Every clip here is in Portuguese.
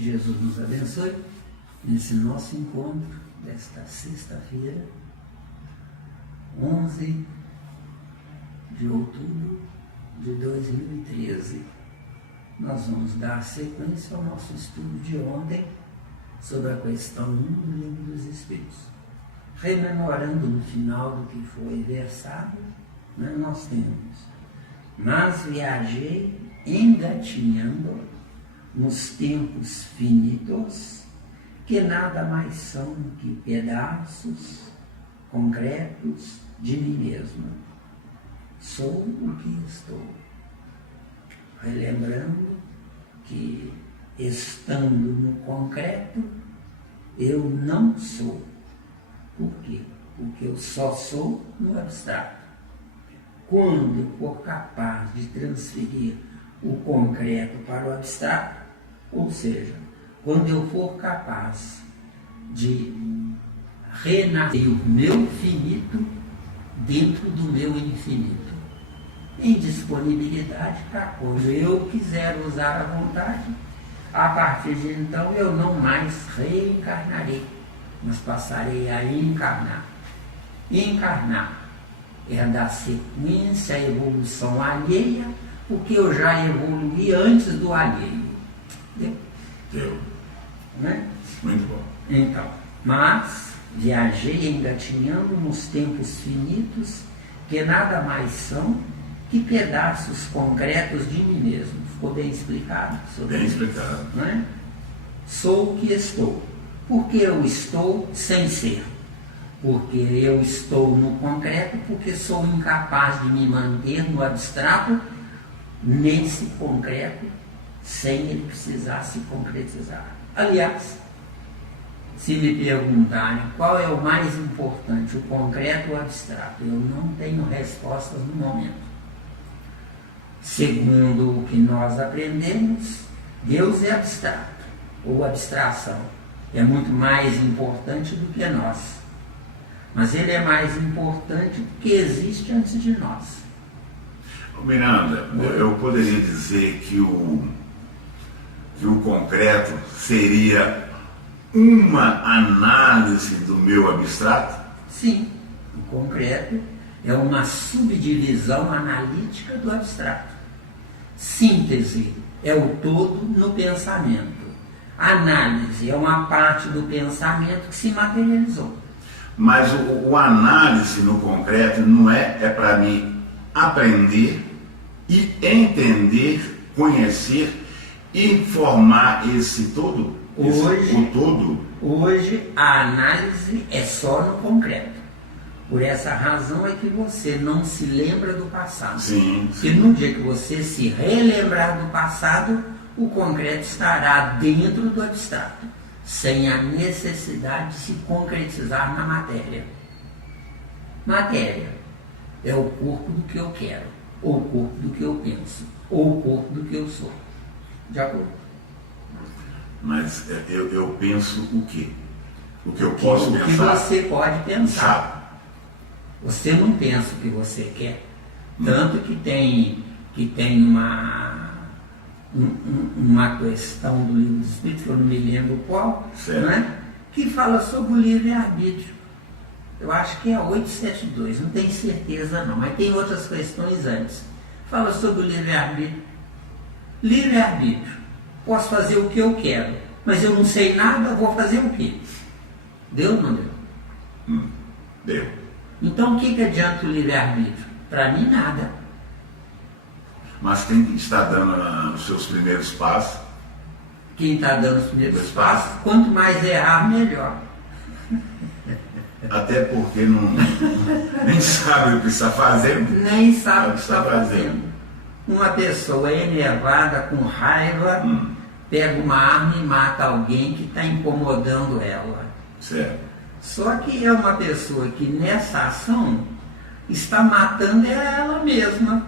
Que Jesus nos abençoe nesse nosso encontro desta sexta-feira, 11 de outubro de 2013. Nós vamos dar sequência ao nosso estudo de ontem sobre a questão 1 do Livro dos Espíritos. Rememorando no final do que foi versado, nós temos: mas viajei engatinhando nos tempos finitos, que nada mais são que pedaços concretos de mim mesmo. Sou o que estou. Relembrando que, estando no concreto, eu não sou. Por quê? Porque eu só sou no abstrato. Quando eu for capaz de transferir o concreto para o abstrato, ou seja, quando eu for capaz de renascer o meu finito dentro do meu infinito, em disponibilidade para quando eu quiser usar a vontade, a partir de então eu não mais reencarnarei, mas passarei a encarnar. Encarnar é dar sequência à evolução alheia, porque eu já evoluí antes do alheio. Deu. Né? Muito bom. Então, mas viajei engatinhando nos tempos finitos, que nada mais são que pedaços concretos de mim mesmo. Ficou bem explicado? Bem explicado. Né? Sou o que estou. Porque eu estou sem ser. Porque eu estou no concreto, porque sou incapaz de me manter no abstrato, nesse concreto, sem ele precisar se concretizar. Aliás, se me perguntarem qual é o mais importante, o concreto ou o abstrato, eu não tenho respostas no momento. Segundo o que nós aprendemos, Deus é abstrato, ou abstração. É muito mais importante do que nós. Mas ele é mais importante porque existe antes de nós. Miranda, eu poderia dizer que o concreto seria uma análise do meu abstrato? Sim, o concreto é uma subdivisão analítica do abstrato. Síntese é o todo no pensamento. Análise é uma parte do pensamento que se materializou. Mas o análise no concreto não é para mim aprender e entender, conhecer, informar esse todo? Hoje a análise é só no concreto. Por essa razão é que você não se lembra do passado. Sim. Porque no dia que você se relembrar do passado, o concreto estará dentro do abstrato, sem a necessidade de se concretizar na matéria. Matéria é o corpo do que eu quero, ou o corpo do que eu penso, ou o corpo do que eu sou. De acordo? Mas eu penso o quê? O que eu posso pensar? O que você pode pensar. Você não pensa o que você quer. Tanto que tem uma questão do Livro dos Espíritos, que eu não me lembro qual, né, que fala sobre o livre-arbítrio. Eu acho que é 872, não tenho certeza não, mas tem outras questões antes. Fala sobre o livre-arbítrio. Livre-arbítrio. Posso fazer o que eu quero, mas eu não sei nada, eu vou fazer o quê? Deu ou não deu? Deu. Então o que adianta o livre-arbítrio? Para mim, nada. Mas quem está dando os seus primeiros passos? Quem está dando os primeiros passos, quanto mais errar, melhor. Até porque nem sabe o que está fazendo. Nem sabe o que está fazendo. Uma pessoa enervada, com raiva, pega uma arma e mata alguém que está incomodando ela. Certo. Só que é uma pessoa que nessa ação está matando ela mesma.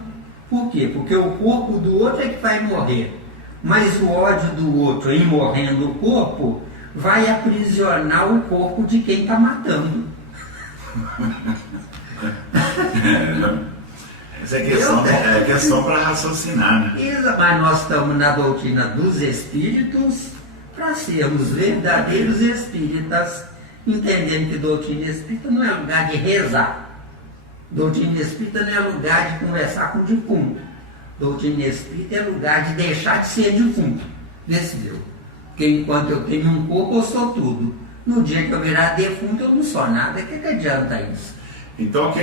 Por quê? Porque o corpo do outro é que vai morrer. Mas o ódio do outro em morrendo o corpo vai aprisionar o corpo de quem está matando. Essa é questão para raciocinar, né? Mas nós estamos na doutrina dos espíritos, para sermos verdadeiros espíritas, entendendo que doutrina espírita não é lugar de rezar. Doutrina espírita não é lugar de conversar com o defunto. Doutrina espírita é lugar de deixar de ser defunto. Decidiu. Porque enquanto eu tenho um corpo, eu sou tudo. No dia que eu virar defunto, eu não sou nada. O que adianta isso? Então,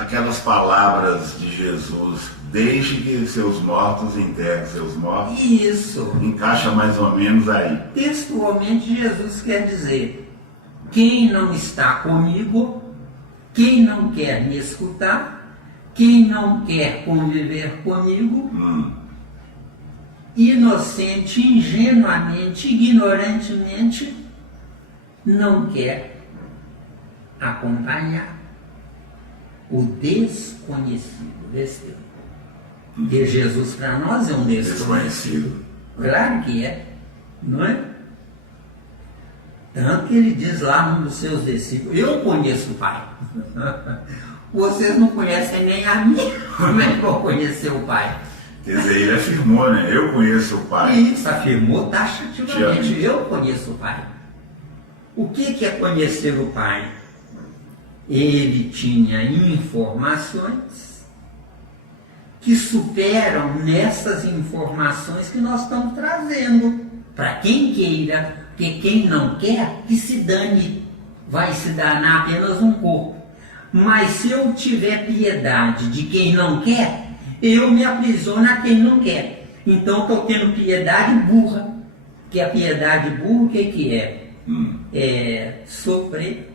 aquelas palavras de Jesus, deixe que seus mortos enterrem seus mortos, isso encaixa mais ou menos aí. Textualmente, Jesus quer dizer: quem não está comigo, quem não quer me escutar, quem não quer conviver comigo, inocente, ingenuamente, ignorantemente, não quer acompanhar o desconhecido. Porque Jesus para nós é um desconhecido. Claro que é, não é? Tanto que ele diz lá num dos seus discípulos: eu conheço o Pai. Vocês não conhecem nem a mim. Como é que eu vou conhecer o Pai? Quer dizer, ele afirmou, né? Eu conheço o Pai. Isso, afirmou taxativamente: eu conheço o Pai. O que é conhecer o Pai? Ele tinha informações que superam nessas informações que nós estamos trazendo. Para quem queira, porque quem não quer, que se dane, vai se danar apenas um corpo. Mas se eu tiver piedade de quem não quer, eu me aprisiono a quem não quer. Então estou tendo piedade burra. Que a piedade burra, o que é? É sofrer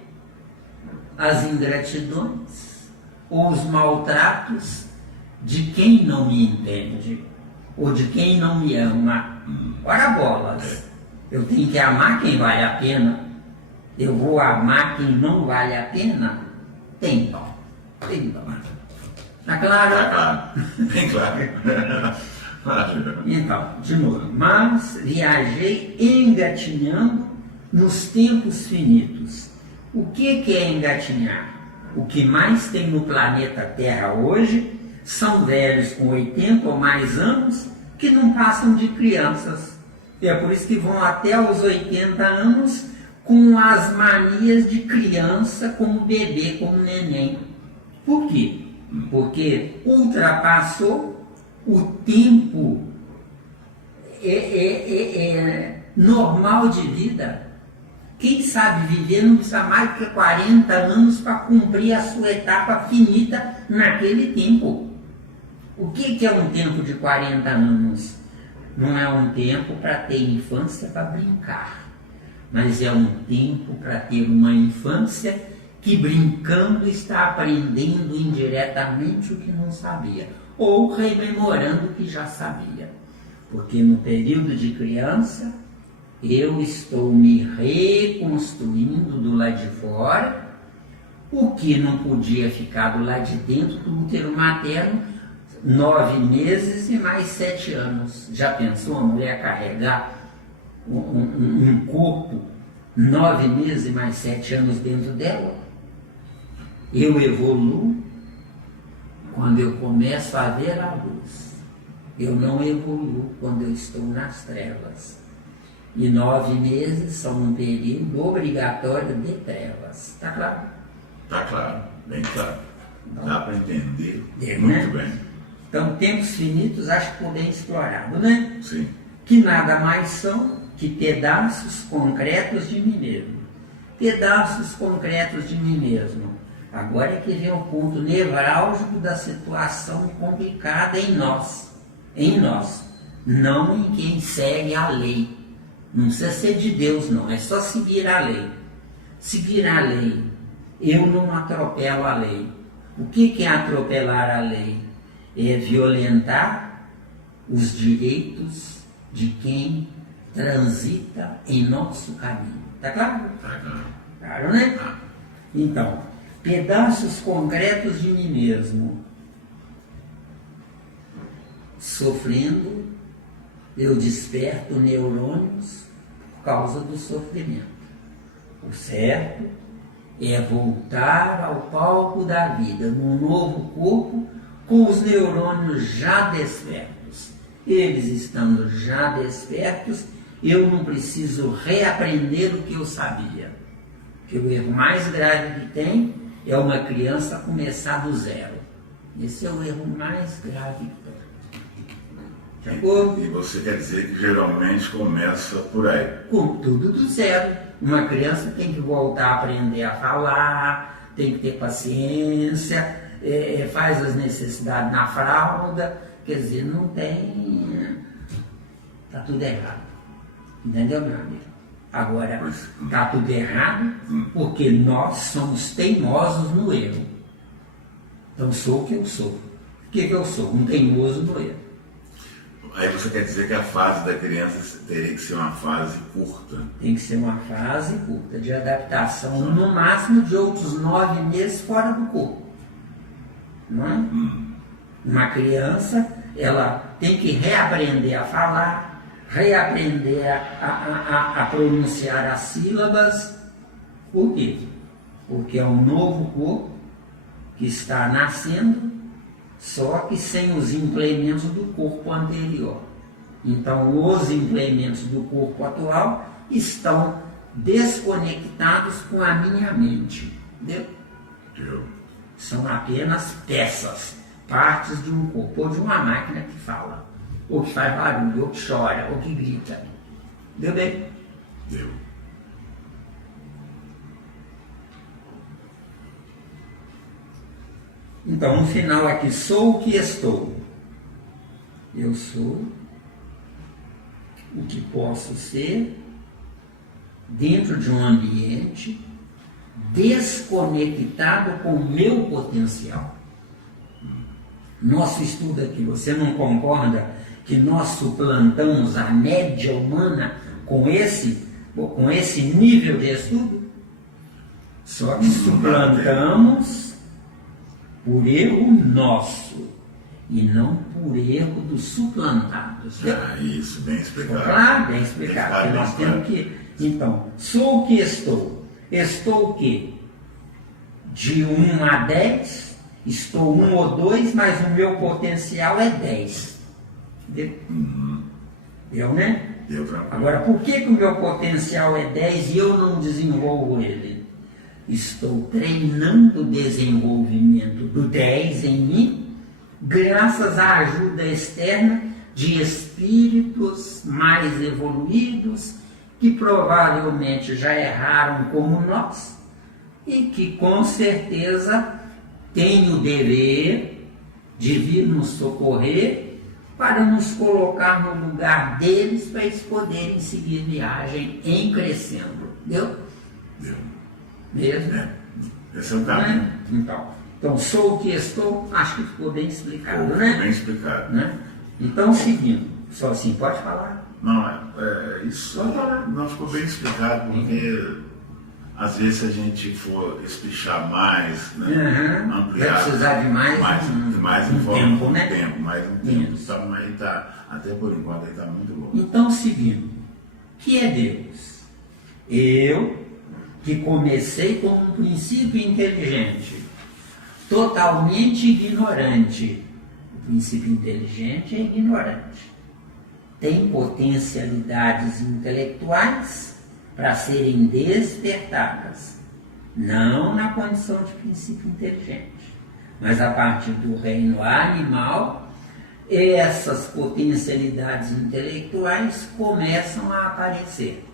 as ingratidões ou os maltratos de quem não me entende ou de quem não me ama. Ora bolas, eu tenho que amar quem vale a pena, eu vou amar quem não vale a pena? Tem dó. Está claro? Está claro, bem claro. Então, de novo: mas viajei engatinhando nos tempos finitos. O que é engatinhar? O que mais tem no planeta Terra hoje são velhos com 80 ou mais anos que não passam de crianças. E é por isso que vão até os 80 anos com as manias de criança, como bebê, como neném. Por quê? Porque ultrapassou o tempo normal de vida. Quem sabe viver não precisa mais do que 40 anos para cumprir a sua etapa finita naquele tempo. O que é um tempo de 40 anos? Não é um tempo para ter infância para brincar, mas é um tempo para ter uma infância que, brincando, está aprendendo indiretamente o que não sabia, ou rememorando o que já sabia. Porque no período de criança, eu estou me reconstruindo do lado de fora, o que não podia ficar do lado de dentro do útero materno, 9 meses e mais 7 anos. Já pensou a mulher carregar um corpo 9 meses e mais 7 anos dentro dela? Eu evoluo quando eu começo a ver a luz. Eu não evoluo quando eu estou nas trevas. E 9 meses são um período obrigatório de trevas. Está claro? Está claro, bem claro. Dá para entender muito, né? Bem. Então, tempos finitos, acho que bem explorado, né? Sim. Que nada mais são que pedaços concretos de mim mesmo. Pedaços concretos de mim mesmo. Agora é que vem o ponto nevrálgico da situação complicada em nós. Em nós. Não em quem segue a lei. Não precisa ser de Deus, não. É só seguir a lei. Seguir a lei. Eu não atropelo a lei. O que é atropelar a lei? É violentar os direitos de quem transita em nosso caminho. Está claro? Está claro. Claro, né? Então, pedaços concretos de mim mesmo. Sofrendo, eu desperto neurônios por causa do sofrimento. O certo é voltar ao palco da vida, num novo corpo, com os neurônios já despertos. Eles estando já despertos, eu não preciso reaprender o que eu sabia. Porque o erro mais grave que tem é uma criança começar do zero. Esse é o erro mais grave que tem. E você quer dizer que geralmente começa por aí? Com tudo do zero. Uma criança tem que voltar a aprender a falar, tem que ter paciência, faz as necessidades na fralda, quer dizer, não tem... Está tudo errado. Entendeu, meu amigo? Agora, está tudo errado porque nós somos teimosos no erro. Então, sou o que eu sou. O que eu sou? Um teimoso no erro. Aí você quer dizer que a fase da criança teria que ser uma fase curta? Tem que ser uma fase curta de adaptação, no máximo de outros 9 meses fora do corpo. Não é? Uma criança, ela tem que reaprender a falar, reaprender a pronunciar as sílabas. Por quê? Porque é um novo corpo que está nascendo, só que sem os implementos do corpo anterior. Então, os implementos do corpo atual estão desconectados com a minha mente. Entendeu? São apenas peças, partes de um corpo, ou de uma máquina que fala, ou que faz barulho, ou que chora, ou que grita. Deu bem? Deu. Então, no final aqui, sou o que estou. Eu sou o que posso ser dentro de um ambiente desconectado com o meu potencial. Nosso estudo aqui, você não concorda que nós suplantamos a média humana com esse nível de estudo? Só que suplantamos por erro nosso e não por erro dos suplantados. Isso, bem explicado. Claro, bem explicado. Porque nós temos que... Então, sou o que estou. Estou o quê? De 1 a 10, estou 1 ou 2, mas o meu potencial é 10. Deu, né? Deu tranquilo. Agora, por que o meu potencial é 10 e eu não desenvolvo ele? Estou treinando o desenvolvimento do 10 em mim, graças à ajuda externa de espíritos mais evoluídos, que provavelmente já erraram como nós, e que com certeza têm o dever de vir nos socorrer para nos colocar no lugar deles, para eles poderem seguir viagem em crescendo. Deu? Deu. Mesmo? Esse é o caminho. Então, sou o que estou, acho que ficou bem explicado, Ficou né? bem explicado. Né? Então, seguindo, só assim, pode falar? Não, isso não ficou bem explicado, porque às vezes se a gente for espichar mais, né, ampliar, vai precisar de mais tempo, né? Mais um tempo. Então aí tá, até por enquanto aí tá muito bom. Então, seguindo, que é Deus? Eu, que comecei com um princípio inteligente, totalmente ignorante. O princípio inteligente é ignorante. Tem potencialidades intelectuais para serem despertadas, não na condição de princípio inteligente, mas a partir do reino animal, essas potencialidades intelectuais começam a aparecer.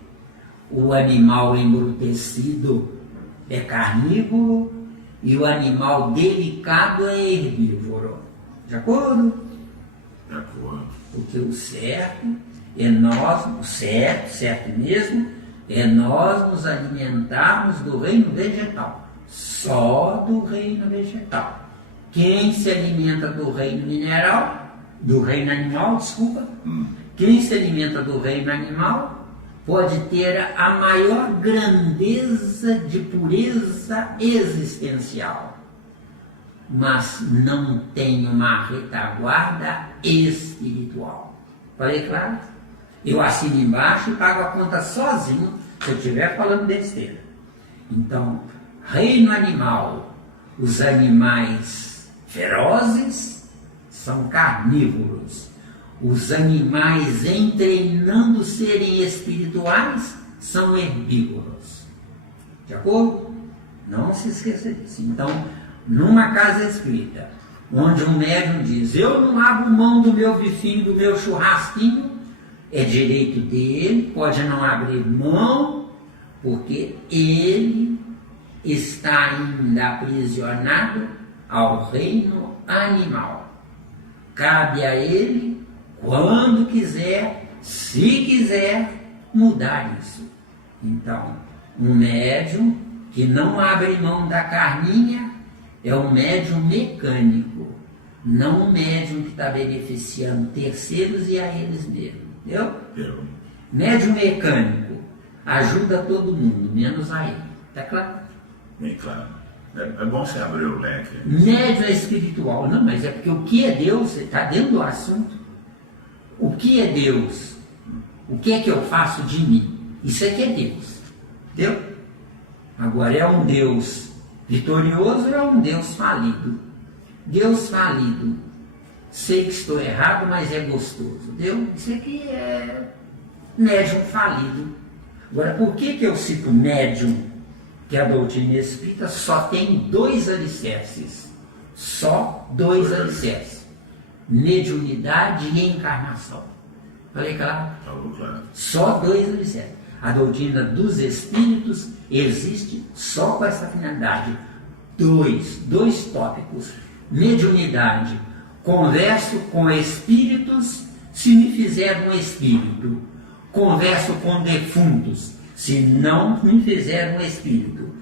O animal embrutecido é carnívoro e o animal delicado é herbívoro. De acordo? De acordo. Porque o certo é nós, o certo mesmo, é nós nos alimentarmos do reino vegetal. Só do reino vegetal. Quem se alimenta do reino mineral, do reino animal, desculpa, quem se alimenta do reino animal pode ter a maior grandeza de pureza existencial, mas não tem uma retaguarda espiritual. Falei claro? Eu assino embaixo e pago a conta sozinho se eu estiver falando besteira. Então, reino animal, os animais ferozes são carnívoros. Os animais, em treinando serem espirituais, são herbívoros. De acordo? Não se esqueça disso. Então, numa casa espírita, onde um médium diz, eu não abro mão do meu bifinho, do meu churrasquinho, é direito dele, pode não abrir mão, porque ele está ainda aprisionado ao reino animal. Cabe a ele, quando quiser, se quiser, mudar isso. Então, um médium que não abre mão da carninha é um médium mecânico, não um médium que está beneficiando terceiros e a eles mesmos. Entendeu? Médium mecânico ajuda todo mundo, menos a ele. Está claro? Bem claro. É bom você abrir o leque. Médium é espiritual. Não, mas é porque o que é Deus está dentro do assunto. O que é Deus? O que é que eu faço de mim? Isso é que é Deus. Entendeu? Agora, é um Deus vitorioso ou é um Deus falido? Deus falido. Sei que estou errado, mas é gostoso. Entendeu? Isso aqui é médium falido. Agora, por que eu cito médium? Que a doutrina espírita só tem 2 alicerces. Só 2 alicerces. Mediunidade e encarnação. Falei claro? Falou claro. Só 2 alicerces. A doutrina dos espíritos existe só com essa finalidade. Dois tópicos. Mediunidade. Converso com espíritos se me fizer um espírito. Converso com defuntos se não me fizer um espírito.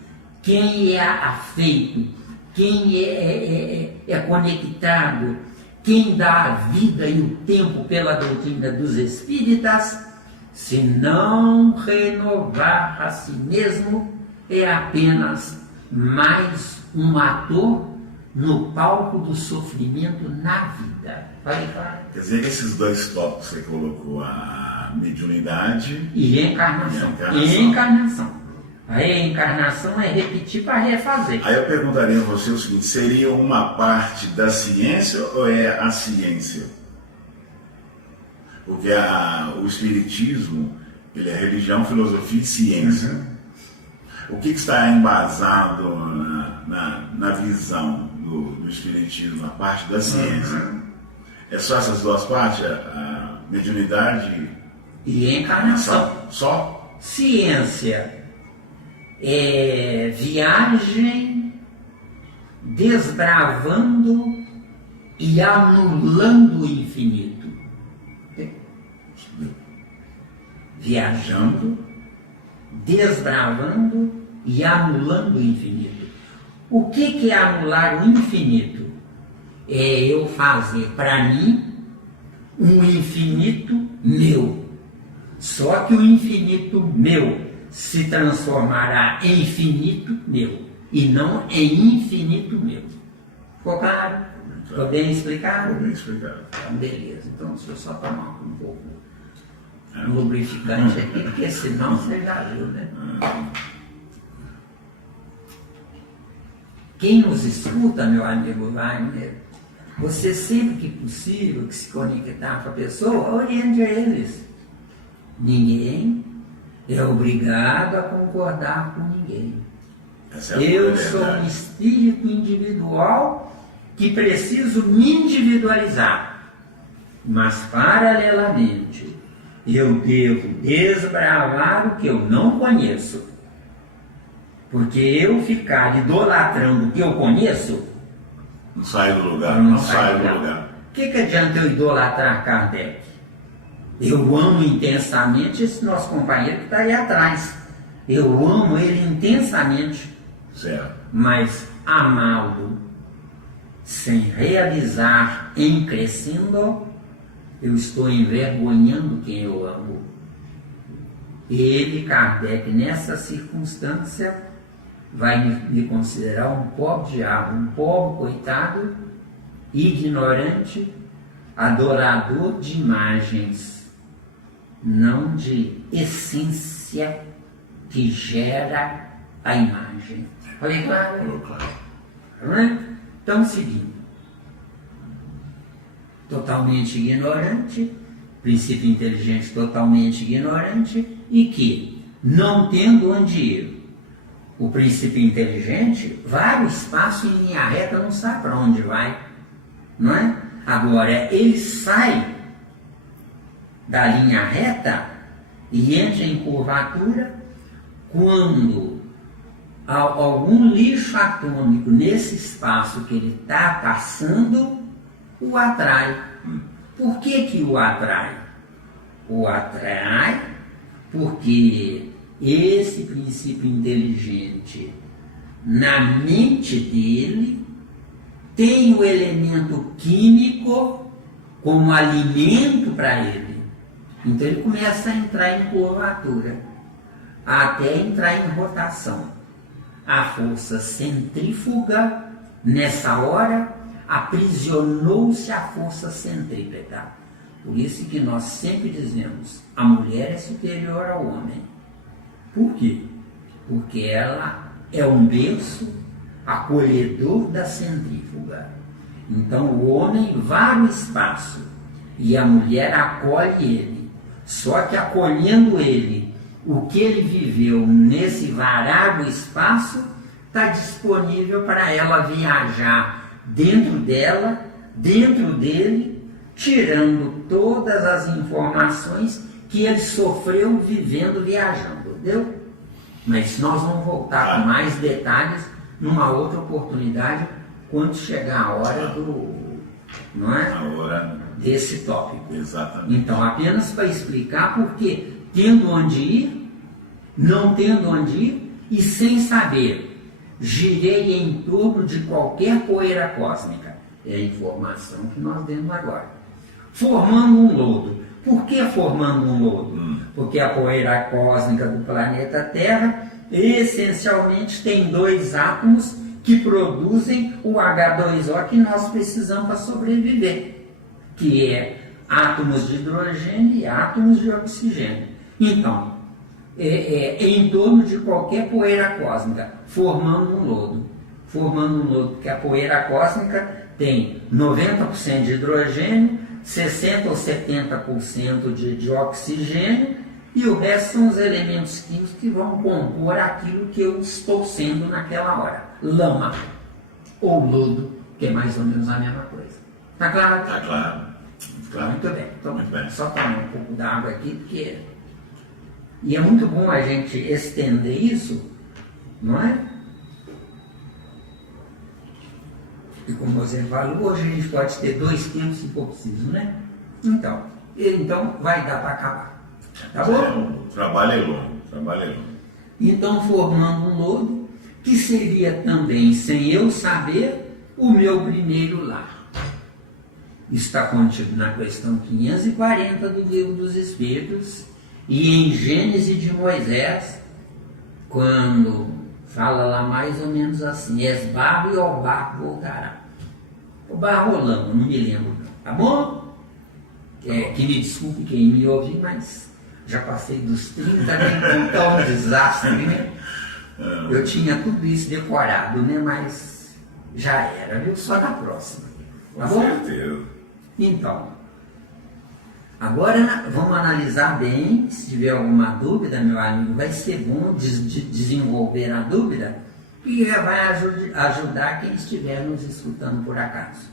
Quem é afeito, quem é conectado, quem dá a vida e o tempo pela doutrina dos espíritas, se não renovar a si mesmo, é apenas mais um ator no palco do sofrimento na vida. Falei claro? Quer dizer que esses 2 tópicos que você colocou, a mediunidade e encarnação. A reencarnação é repetir para refazer. Aí eu perguntaria a você o seguinte, seria uma parte da ciência ou é a ciência? Porque o espiritismo, ele é religião, filosofia e ciência. O que está embasado na visão do espiritismo, na parte da ciência? É só essas 2 partes? A mediunidade e encarnação. Só? Ciência é viagem desbravando e anulando o infinito. Viajando, desbravando e anulando o infinito. O que é anular o infinito? É eu fazer para mim um infinito meu. Só que o infinito meu se transformará em infinito meu e não em infinito meu. Ficou claro? Ficou bem explicado? Ficou bem explicado. Então, beleza. Então, deixa eu só tomar um pouco lubrificante aqui, porque senão você já viu, né? Quem nos escuta, meu amigo Wagner, você sempre que possível, que se conectar com a pessoa, oriente a eles. Ninguém é obrigado a concordar com ninguém. Eu sou um espírito individual que preciso me individualizar. Mas, paralelamente, eu devo desbravar o que eu não conheço. Porque eu ficar idolatrando o que eu conheço, não sai do lugar, não sai do lugar. O que adianta eu idolatrar Kardec? Eu amo intensamente esse nosso companheiro que está aí atrás. Eu amo ele intensamente. Certo. Mas amá-lo sem realizar em crescendo, eu estou envergonhando quem eu amo. Ele, Kardec, nessa circunstância, vai me considerar um pobre diabo, um pobre coitado, ignorante, adorador de imagens, não de essência que gera a imagem. Falei claro? Claro. Não é? Então, seguindo. totalmente ignorante, princípio inteligente totalmente ignorante, e que, não tendo onde ir, o princípio inteligente vai ao espaço em linha reta, não sabe para onde vai, não é? Agora, ele sai da linha reta e entra em curvatura quando algum lixo atômico nesse espaço que ele está passando o atrai. Por que o atrai? O atrai porque esse princípio inteligente, na mente dele, tem o elemento químico como alimento para ele. Então ele começa a entrar em curvatura, até entrar em rotação. A força centrífuga, nessa hora, aprisionou-se a força centrípeta. Por isso que nós sempre dizemos, a mulher é superior ao homem. Por quê? Porque ela é um berço acolhedor da centrífuga. Então o homem vai no espaço e a mulher acolhe ele. Só que acolhendo ele, o que ele viveu nesse varar do espaço está disponível para ela viajar dentro dela, dentro dele, tirando todas as informações que ele sofreu vivendo, viajando, entendeu? Mas nós vamos voltar com mais detalhes numa outra oportunidade, quando chegar a hora não é? A hora desse tópico. Exatamente. Então, apenas para explicar porque, tendo onde ir, não tendo onde ir e sem saber, girei em torno de qualquer poeira cósmica. É a informação que nós demos agora. Formando um lodo. Por que formando um lodo? Porque a poeira cósmica do planeta Terra essencialmente tem dois átomos que produzem o H2O que nós precisamos para sobreviver, que é átomos de hidrogênio e átomos de oxigênio. Então, em torno de qualquer poeira cósmica, formando um lodo. Formando um lodo, porque a poeira cósmica tem 90% de hidrogênio, 60% ou 70% de oxigênio, e o resto são os elementos químicos que vão compor aquilo que eu estou sendo naquela hora. Lama ou lodo, que é mais ou menos a mesma coisa. Está claro? Está claro. Claro. Muito bem. Então, Muito bem. só tomar um pouco d'água aqui, porque... E é muito bom a gente estender isso, não é? E como você falou, hoje a gente pode ter 2 tempos se for preciso, né? Então vai dar para acabar. Tá bom? O trabalho é longo, trabalho é longo. Então, formando um lodo, que seria também, sem eu saber, o meu primeiro lar. Está contido na questão 540 do Livro dos Espíritos e em Gênesis de Moisés, quando fala lá mais ou menos assim: és barro e ao barro voltará. O barro ou lama, não me lembro, tá bom? Que me desculpe quem me ouve, mas já passei dos 30, nem contar um desastre, né? Eu tinha tudo isso decorado, né? Mas já era, viu? Só na próxima. Tá bom? Com certeza. Então, agora vamos analisar bem. Se tiver alguma dúvida, meu amigo, vai ser bom desenvolver a dúvida e vai ajudar quem estiver nos escutando por acaso.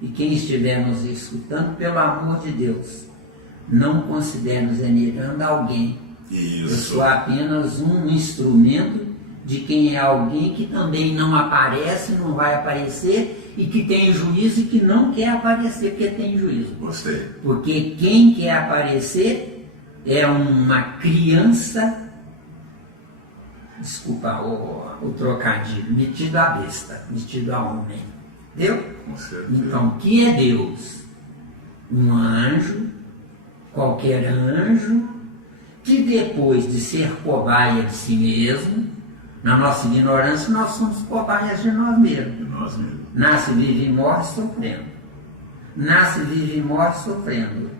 E quem estiver nos escutando, pelo amor de Deus, não considere nos generando alguém. Isso. Eu sou apenas um instrumento de quem é alguém que também não aparece, não vai aparecer e que tem juízo e que não quer aparecer porque tem juízo. Gostei. Porque quem quer aparecer é uma criança, desculpa o trocadilho, metido a besta, metido a homem. Entendeu? Com certeza. Então, que é Deus? Um anjo, qualquer anjo, que depois de ser cobaia de si mesmo, na nossa ignorância, nós somos cobaias de nós mesmos. De nós mesmos. Nasce, vive e morre sofrendo. Nasce, vive e morre sofrendo.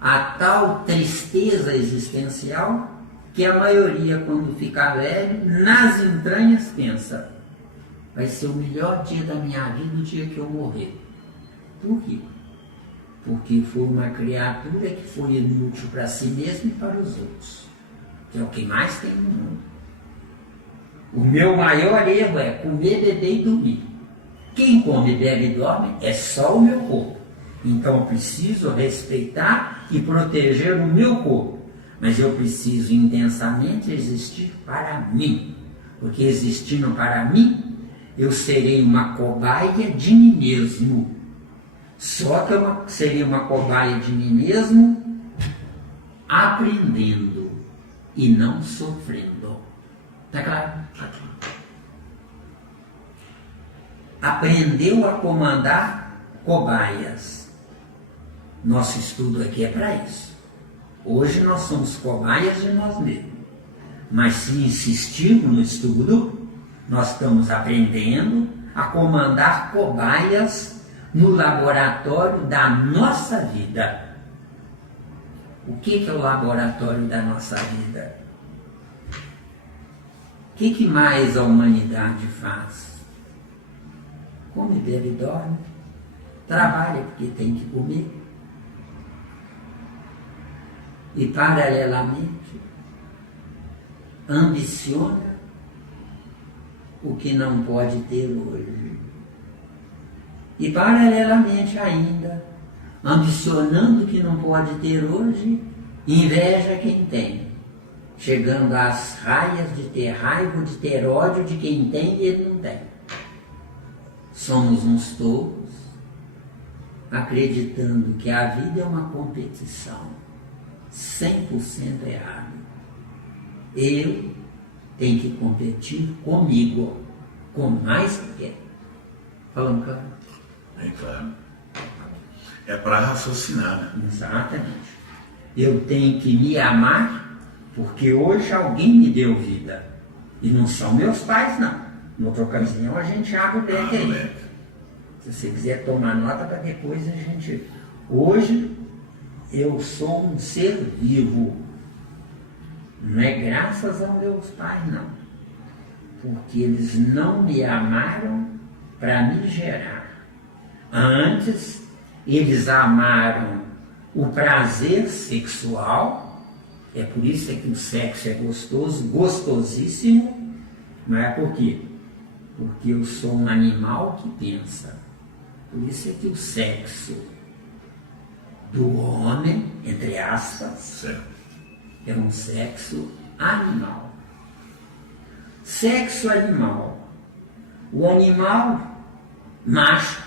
A tal tristeza existencial que a maioria, quando fica velho, nas entranhas pensa: vai ser o melhor dia da minha vida o dia que eu morrer. Por quê? porque foi uma criatura que foi inútil para si mesma e para os outros, que é o que mais tem no mundo. O meu maior erro é comer, beber e dormir. Quem come, bebe e dorme é só o meu corpo. Então eu preciso respeitar e proteger o meu corpo. Mas eu preciso intensamente existir para mim. Porque existindo para mim, eu serei uma cobaia de mim mesmo. Só que eu seria uma cobaia de mim mesmo aprendendo e não sofrendo. Está claro? Tá aqui. Aprendeu a comandar cobaias. Nosso estudo aqui é para isso. Hoje nós somos cobaias de nós mesmos. Mas se insistirmos no estudo, nós estamos aprendendo a comandar cobaias no laboratório da nossa vida. O que é o laboratório da nossa vida? O que mais a humanidade faz? Come, bebe e dorme. Trabalha porque tem que comer. E paralelamente ambiciona o que não pode ter hoje. E paralelamente ainda, ambicionando o que não pode ter hoje, inveja quem tem, chegando às raias de ter raiva, de ter ódio de quem tem e ele não tem. Somos uns tolos, acreditando que a vida é uma competição 100% errada. Eu tenho que competir comigo, com mais que quer. Falando claro? É claro. É para raciocinar, né? Exatamente. Eu tenho que me amar, porque hoje alguém me deu vida. E não são meus pais, não. No outra ocasião a gente abre o beck aí. Se você quiser tomar nota para depois a gente... Hoje eu sou um ser vivo. Não é graças aos meus pais, não. Porque eles não me amaram para me gerar. Antes, eles amaram o prazer sexual. É por isso que o sexo é gostoso, gostosíssimo. Não é por quê? Porque eu sou um animal que pensa. Por isso é que o sexo do homem, entre aspas, Certo. é um sexo animal. Sexo animal. O animal macho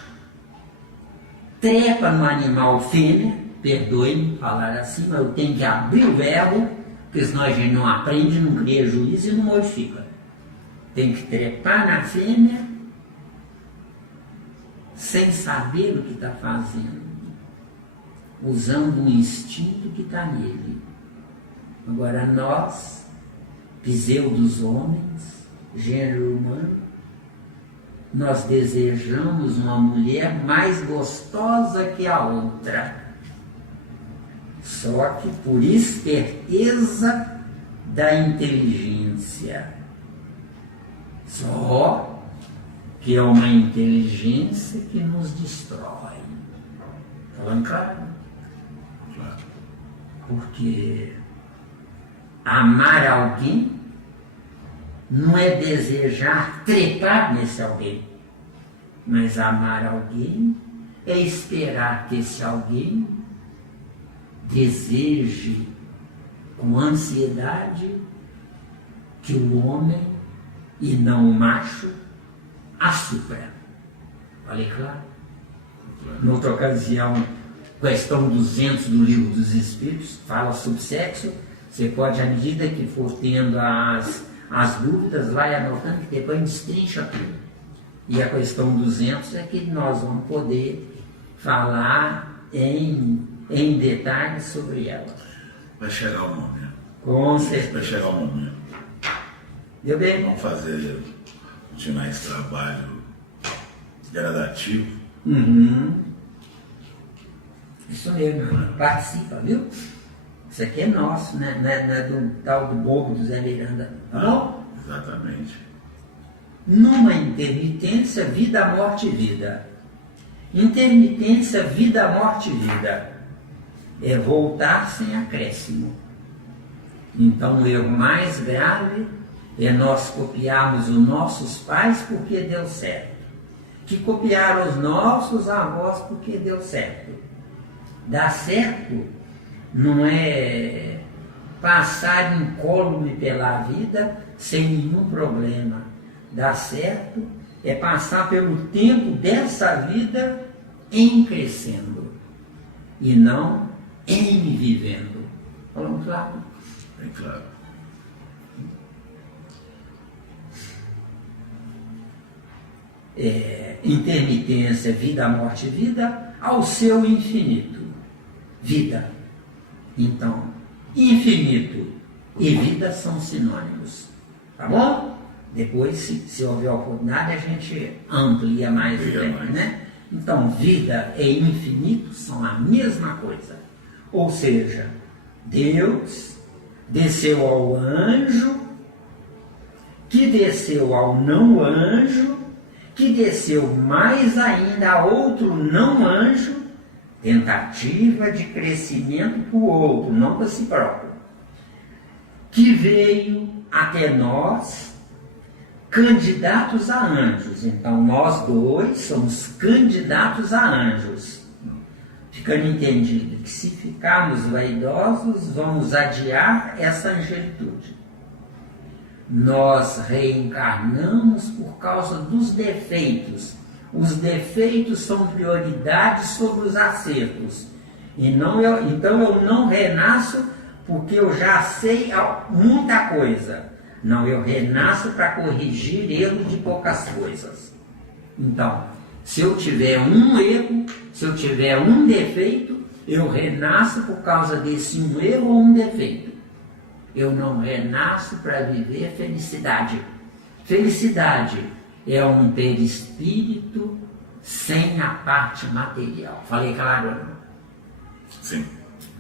trepa no animal fêmea, perdoe-me falar assim, mas eu tenho que abrir o verbo, porque senão a gente não aprende, não cria juízo e não modifica. Tem que trepar na fêmea sem saber o que está fazendo, usando um instinto que está nele. Agora nós, pseudos homens, gênero humano, nós desejamos uma mulher mais gostosa que a outra. Só que por esperteza da inteligência. Só que é uma inteligência que nos destrói. Falando claro? Claro. Porque amar alguém não é desejar trepar nesse alguém, mas amar alguém é esperar que esse alguém deseje com ansiedade que o homem, e não o macho, a supra. Falei claro? Noutra ocasião, questão 200 do Livro dos Espíritos, fala sobre sexo. Você pode, à medida que for tendo as dúvidas, vai anotando que depois destrincha tudo. E a questão 200 é que nós vamos poder falar em detalhes sobre ela. Vai chegar o momento. Com certeza. Vai chegar o momento. Deu bem? Vamos continuar esse trabalho gradativo. Isso mesmo, participa, viu? Isso aqui é nosso, né? Não é do tal do bobo do Zé Miranda, tá bom? Exatamente. Numa intermitência, vida, morte e vida. Intermitência, vida, morte, vida. É voltar sem acréscimo. Então, o erro mais grave é nós copiarmos os nossos pais porque deu certo. Que copiaram os nossos avós porque deu certo. Dar certo não é passar incólume pela vida sem nenhum problema. Dar certo é passar pelo tempo dessa vida em crescendo e não em vivendo. Falamos claro? Bem claro. Intermitência, vida, morte, vida, ao seu infinito. Vida. Então, infinito e vida são sinônimos. Tá bom? Depois, se houver oportunidade, a gente amplia mais o tema, né? Então, vida e infinito são a mesma coisa. Ou seja, Deus desceu ao anjo, que desceu ao não anjo, que desceu mais ainda a outro não anjo, tentativa de crescimento para o outro, não para si próprio, que veio até nós, candidatos a anjos. Então, nós dois somos candidatos a anjos. Ficando entendido que se ficarmos vaidosos, vamos adiar essa angelitude. Nós reencarnamos por causa dos defeitos. Os defeitos são prioridades sobre os acertos. Então eu não renasço porque eu já sei muita coisa. Não, eu renasço para corrigir erros de poucas coisas. Então, se eu tiver um erro, se eu tiver um defeito, eu renasço por causa desse um erro ou um defeito. Eu não renasço para viver felicidade. Felicidade é um perispírito sem a parte material. Falei claro? Sim.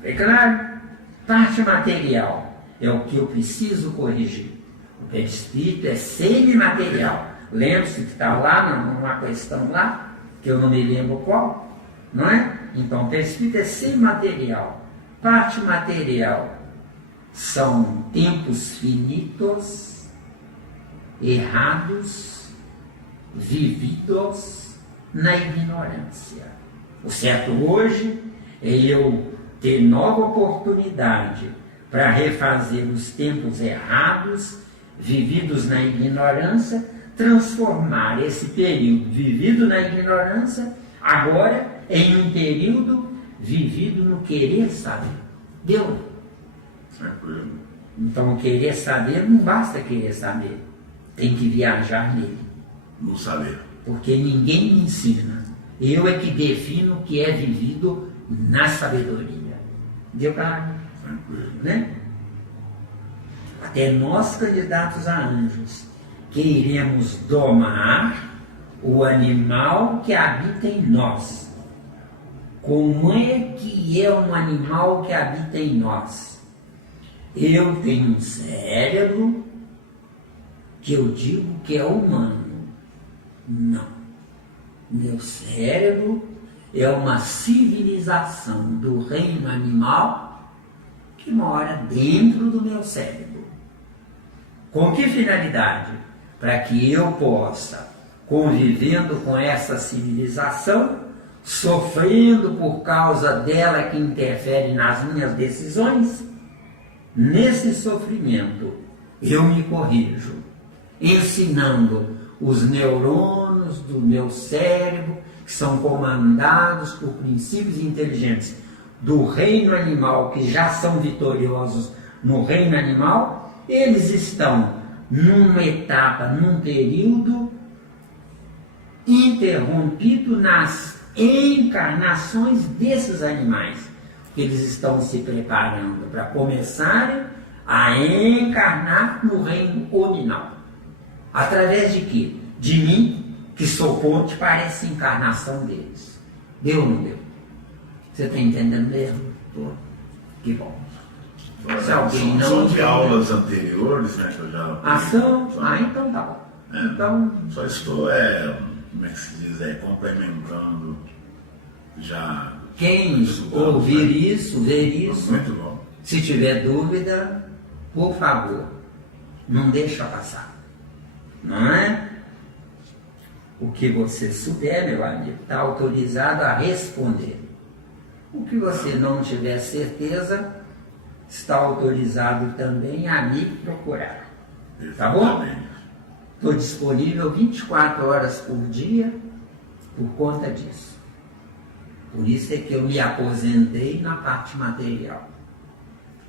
É claro? Parte material é o que eu preciso corrigir. O perispírito é semimaterial. Lembre-se que está lá numa questão lá, que eu não me lembro qual, não é? Então, o perispírito é semimaterial. Parte material são tempos finitos, errados, vividos na ignorância. O certo hoje é eu ter nova oportunidade para refazer os tempos errados, vividos na ignorância, transformar esse período vivido na ignorância agora em um período vivido no querer saber. Deu? Tranquilo. Então, querer saber não basta querer saber, tem que viajar nele. No saber. Porque ninguém me ensina. Eu é que defino o que é vivido na sabedoria. Deu para Tranquilo. né? Até nós, candidatos a anjos, que iremos domar o animal que habita em nós. Como é que é um animal que habita em nós? Eu tenho um cérebro que eu digo que é humano. Não. Meu cérebro é uma civilização do reino animal que mora dentro do meu cérebro. Com que finalidade? Para que eu possa, convivendo com essa civilização, sofrendo por causa dela que interfere nas minhas decisões, nesse sofrimento eu me corrijo, ensinando os neurônios do meu cérebro, que são comandados por princípios inteligentes do reino animal, que já são vitoriosos no reino animal, eles estão numa etapa, num período interrompido nas encarnações desses animais. Eles estão se preparando para começarem a encarnar no reino hominal. Através de quê? De mim, que sou ponte para essa encarnação deles. Deu ou não deu? Você está entendendo mesmo? Que bom. Se alguém não... São de aulas anteriores, né, que eu já... Então tá bom. Então... Só estou, como é que se diz, complementando já... Quem ouvir isso, ver isso, muito bom. Se tiver dúvida, por favor, não deixa passar. Não é? O que você souber, meu amigo, está autorizado a responder. O que você não tiver certeza, está autorizado também a me procurar. Tá bom? Estou disponível 24 horas por dia por conta disso. Por isso é que eu me aposentei na parte material.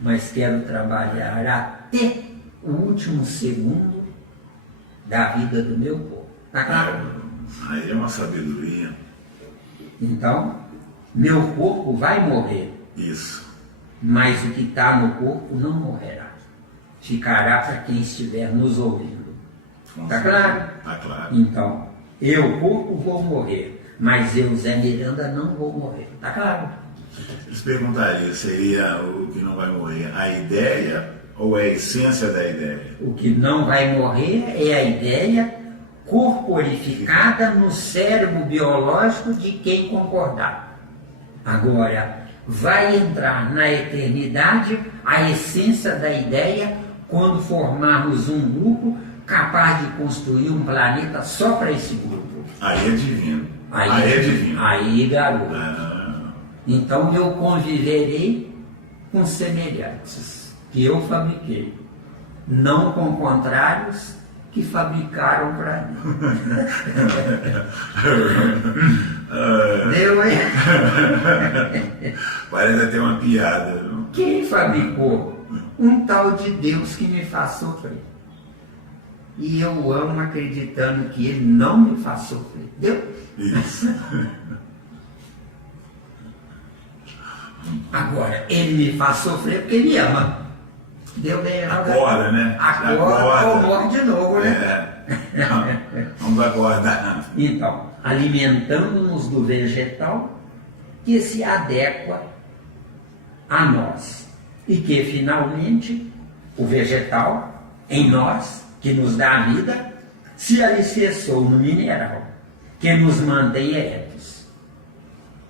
Mas quero trabalhar até o último segundo da vida do meu povo. Tá claro? Aí é uma sabedoria. Então, meu corpo vai morrer. Isso. Mas o que está no corpo não morrerá. Ficará para quem estiver nos ouvindo. Está claro? Está claro. Então, eu, corpo, vou morrer. Mas eu, Zé Miranda, não vou morrer. Está claro? Eles perguntariam, seria o que não vai morrer a ideia ou é a essência da ideia? O que não vai morrer é a ideia corporificada no cérebro biológico de quem concordar. Agora, vai entrar na eternidade a essência da ideia quando formarmos um grupo capaz de construir um planeta só para esse grupo. Aí é divino. Aí é divino. Aí, garoto. Então eu conviverei com semelhantes que eu fabriquei, não com contrários que fabricaram para mim. Deu, hein? Parece até uma piada. Quem fabricou? Um tal de Deus que me faz sofrer. E eu amo acreditando que ele não me faz sofrer. Deu? Isso. Agora, ele me faz sofrer porque ele ama. Deu bem? Agora, né? Agora ou morre de novo, né? Vamos aguardar. Então, alimentando-nos do vegetal que se adequa a nós. E que, finalmente, o vegetal, em nós, que nos dá a vida, se alicerçou no mineral, que nos mantém eretos.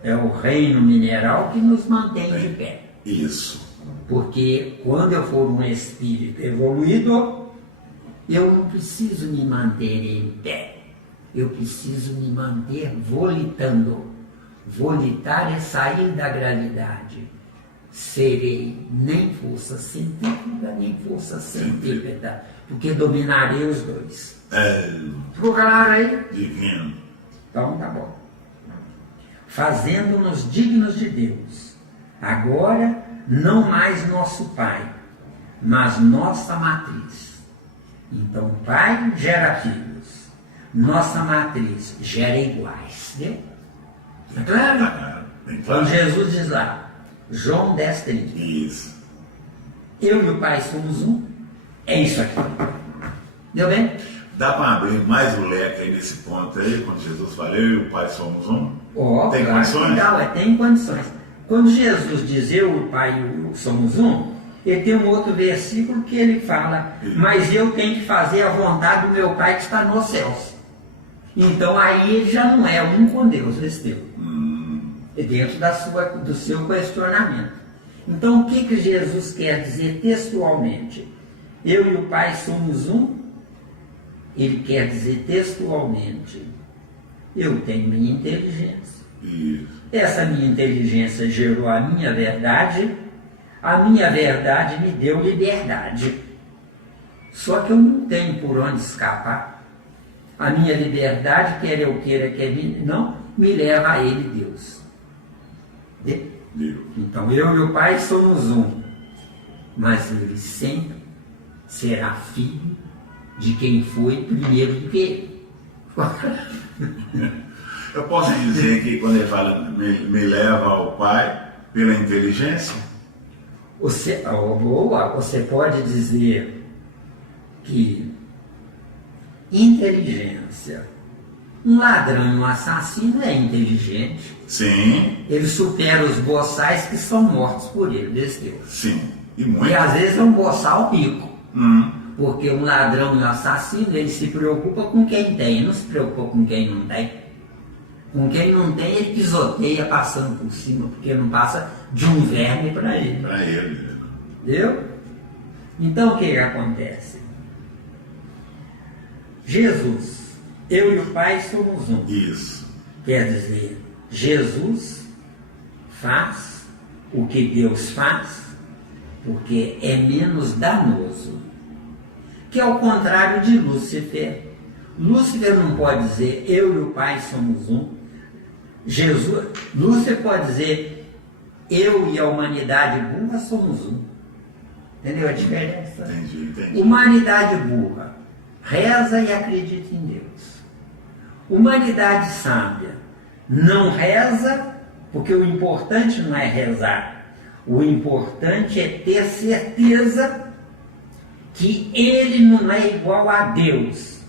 É o reino mineral que nos mantém de pé. Isso. Porque quando eu for um espírito evoluído, eu não preciso me manter em pé. Eu preciso me manter volitando. Volitar é sair da gravidade. Serei nem força centrífuga, nem força centrípeta, porque dominarei os dois. Ficou claro aí? Divino. Então tá bom. Fazendo-nos dignos de Deus. Agora, não mais nosso Pai, mas nossa matriz. Então, Pai gera filhos. Nossa matriz gera iguais. Entendeu? É claro? Bem claro. Então Jesus diz lá, João 10:30. Isso. Eu e o Pai somos um. É isso aqui. Deu bem? Dá para abrir mais o leque aí nesse ponto aí, quando Jesus fala, eu e o Pai somos um? Tem claro, condições? Legal, tem condições. Quando Jesus diz eu e o Pai somos um, ele tem um outro versículo que ele fala, mas eu tenho que fazer a vontade do meu Pai que está nos céus. Então aí ele já não é um com Deus, esse teu. É dentro do seu questionamento. Então o que Jesus quer dizer textualmente? Eu e o Pai somos um? Ele quer dizer textualmente, eu tenho minha inteligência. Isso. Essa minha inteligência gerou a minha verdade me deu liberdade. Só que eu não tenho por onde escapar. A minha liberdade, quer eu queira, quer não, me leva a ele, Deus. Então eu e o Pai somos um, mas ele sempre será filho de quem foi primeiro do que ele. Eu posso dizer que quando ele fala me leva ao Pai pela inteligência? Você pode dizer que inteligência, um ladrão e um assassino é inteligente. Sim. Ele supera os boçais que são mortos por ele, desse Deus. Sim. E muito. E às vezes é um boçal rico. Porque um ladrão e um assassino, ele se preocupa com quem tem, não se preocupa com quem não tem. Com quem não tem, ele pisoteia passando por cima, porque não passa de um verme para ele. Para ele. Entendeu? Então o que acontece? Jesus, eu e o Pai somos um. Isso. Quer dizer, Jesus faz o que Deus faz, porque é menos danoso. Que é o contrário de Lúcifer. Lúcifer não pode dizer eu e o Pai somos um. Lúcifer pode dizer eu e a humanidade burra somos um. Entendeu a diferença? Entendi. Humanidade burra reza e acredita em Deus. Humanidade sábia não reza, porque o importante não é rezar. O importante é ter certeza que ele não é igual a Deus,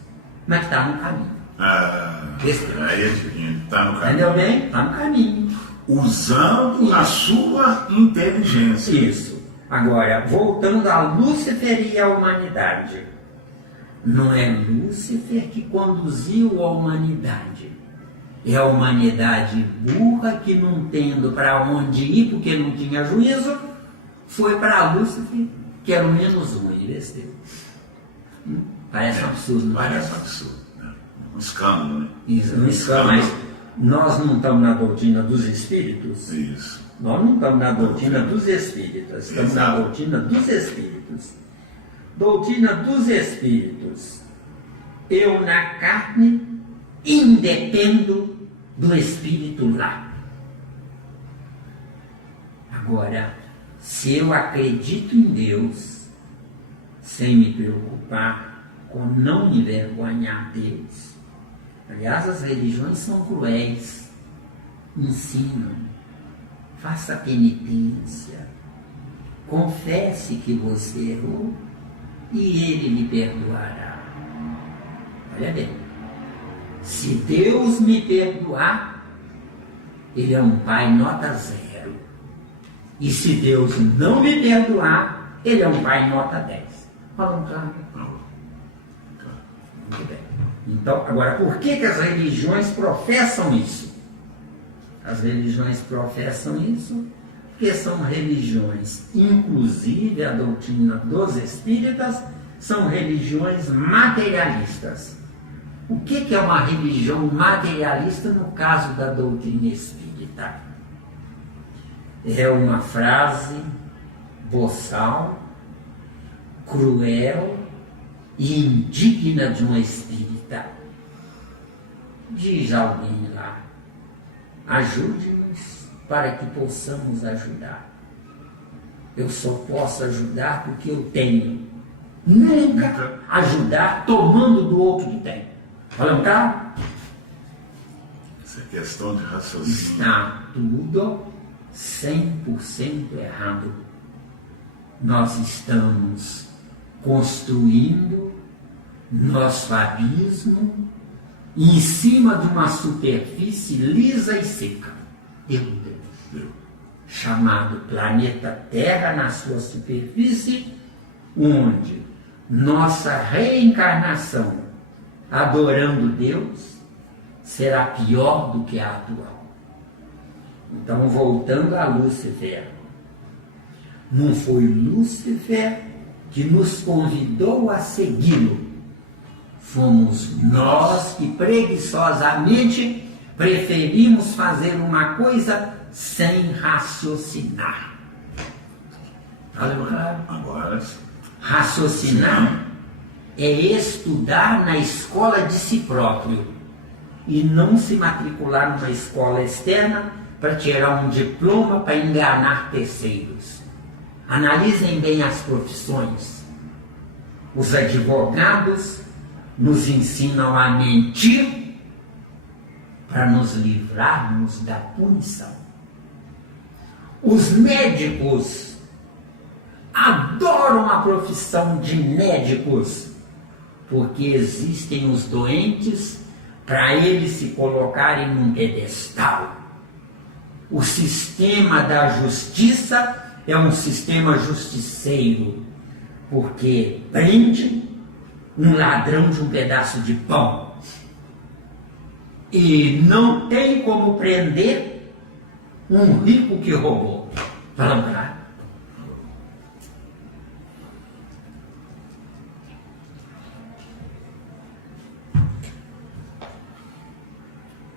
mas está no caminho. Aí é divino, está no caminho. Entendeu bem? Está no caminho. Usando a sua inteligência. Isso. Agora, voltando a Lúcifer e a humanidade. Não é Lúcifer que conduziu a humanidade. É a humanidade burra que, não tendo para onde ir, porque não tinha juízo, foi para Lúcifer, que era o menos um, e vestiu. Parece um absurdo, não parece? Um absurdo. Né? Um escândalo, né? Isso, um escândalo, mas nós não estamos na doutrina dos espíritos? Isso. Nós não estamos na doutrina dos espíritas, estamos na doutrina dos espíritos. Doutrina dos espíritos. Eu na carne independo do espírito lá. Agora, se eu acredito em Deus, sem me preocupar com não me envergonhar deles, aliás, as religiões são cruéis, ensinam, faça penitência, confesse que você errou e ele lhe perdoará. Olha bem, se Deus me perdoar, ele é um pai nota 0. E se Deus não me perdoar, ele é um pai nota 10. Falam claro? Muito bem. Então, agora, por que as religiões professam isso? As religiões professam isso porque são religiões, inclusive a doutrina dos espíritas, são religiões materialistas. O que é uma religião materialista no caso da doutrina espírita? É uma frase boçal, cruel e indigna de um espírita. Diz alguém lá, ajude-nos para que possamos ajudar. Eu só posso ajudar porque eu tenho. Nunca ajudar tomando do outro que tem. Falamos, tá? Essa é questão de raciocínio. Está tudo 100% errado. Nós estamos construindo nosso abismo em cima de uma superfície lisa e seca. Deus. Chamado planeta Terra na sua superfície, onde nossa reencarnação adorando Deus será pior do que a atual. Então, voltando a Lúcifer, não foi Lúcifer que nos convidou a segui-lo, fomos nós que preguiçosamente preferimos fazer uma coisa sem raciocinar. Agora raciocinar é estudar na escola de si próprio e não se matricular numa escola externa para tirar um diploma para enganar terceiros. Analisem bem as profissões. Os advogados nos ensinam a mentir para nos livrarmos da punição. Os médicos adoram a profissão de médicos, porque existem os doentes para eles se colocarem num pedestal. O sistema da justiça é um sistema justiceiro, porque prende um ladrão de um pedaço de pão. E não tem como prender um rico que roubou. Vamos lá.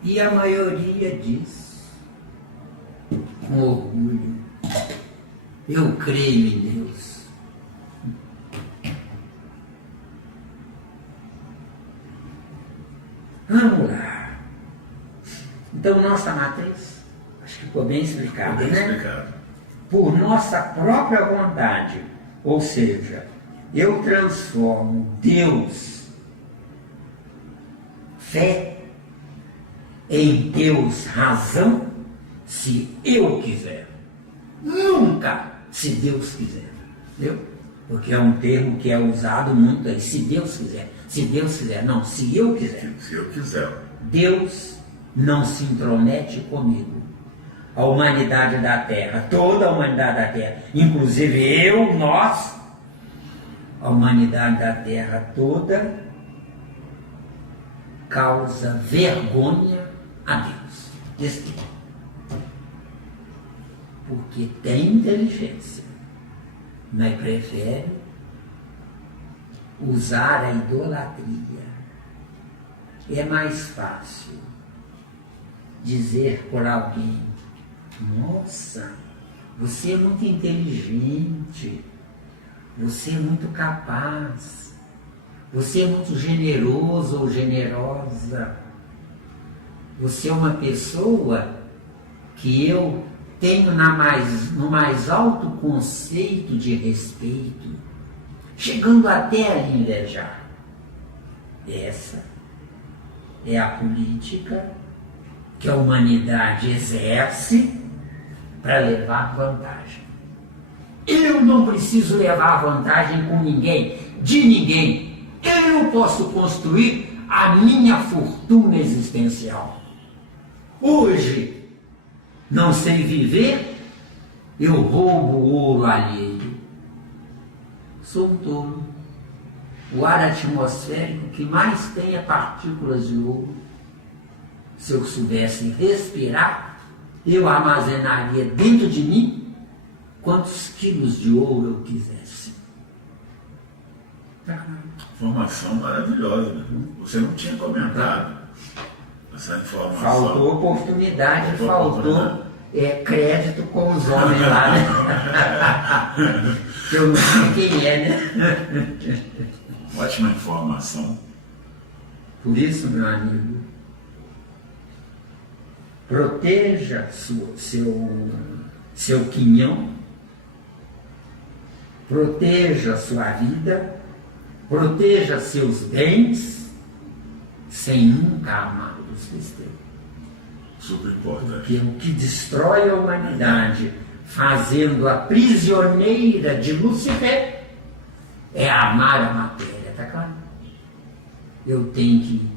E a maioria diz, com orgulho, eu creio em Deus. Vamos lá. Então, nossa matriz, acho que ficou bem explicado, Bem né? explicado. Por nossa própria vontade, ou seja, eu transformo Deus, fé, em Deus, razão, se eu quiser. Nunca, se Deus quiser. Entendeu? Porque é um termo que é usado muito aí, se Deus quiser. Se Deus quiser, não, se eu quiser. Se eu quiser. Deus não se intromete comigo. A humanidade da Terra, toda a humanidade da Terra, inclusive eu, nós, a humanidade da Terra toda causa vergonha a Deus. Desse tipo. Porque tem inteligência, mas prefere usar a idolatria. É mais fácil dizer por alguém: nossa, você é muito inteligente, você é muito capaz, você é muito generoso ou generosa, você é uma pessoa que eu tenho no mais alto conceito de respeito, chegando até a lhe invejar. Essa é a política que a humanidade exerce para levar vantagem. Eu não preciso levar vantagem com ninguém, de ninguém. Eu posso construir a minha fortuna existencial. Hoje, não sei viver, eu roubo o ouro alheio. Sou um tolo. O ar atmosférico que mais tem é partículas de ouro. Se eu soubesse respirar, eu armazenaria dentro de mim quantos quilos de ouro eu quisesse. Informação maravilhosa, né? Você não tinha comentado essa informação. Faltou oportunidade, faltou crédito com os homens lá, né? Eu não sei quem é, né? Ótima informação. Por isso, meu amigo, proteja seu quinhão, proteja sua vida, proteja seus bens, sem nunca amar os cristãos. Super importante. Porque o que destrói a humanidade, fazendo-a prisioneira de Lúcifer, é amar a matéria, tá claro? Eu tenho que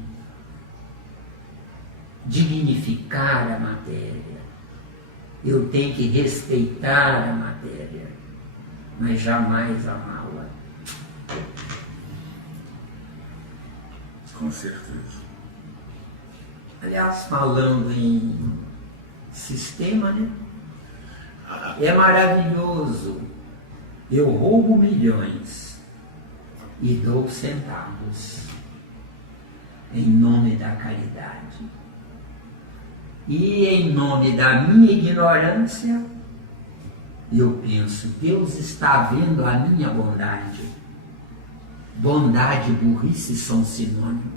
dignificar a matéria, eu tenho que respeitar a matéria, mas jamais amá-la. Com certeza. Aliás, falando em sistema, né? É maravilhoso. Eu roubo milhões e dou centavos em nome da caridade. E em nome da minha ignorância, eu penso, Deus está vendo a minha bondade. Bondade e burrice são sinônimos.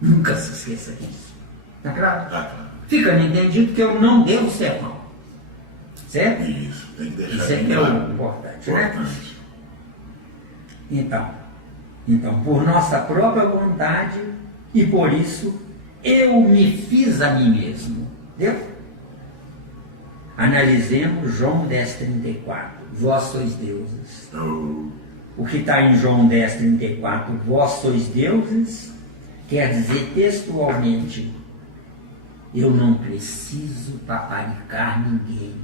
Nunca se esqueça disso. Tá claro? Tá claro. Fica entendido que eu não devo ser mal. Certo? Isso, tem que deixar Isso é que é claro. o importante, né? Então, por nossa própria vontade e por isso eu me fiz a mim mesmo. Entendeu? Analisemos João 10,34. Vós sois deuses. O que está em João 10,34, vós sois deuses, quer dizer textualmente, eu não preciso paparicar ninguém,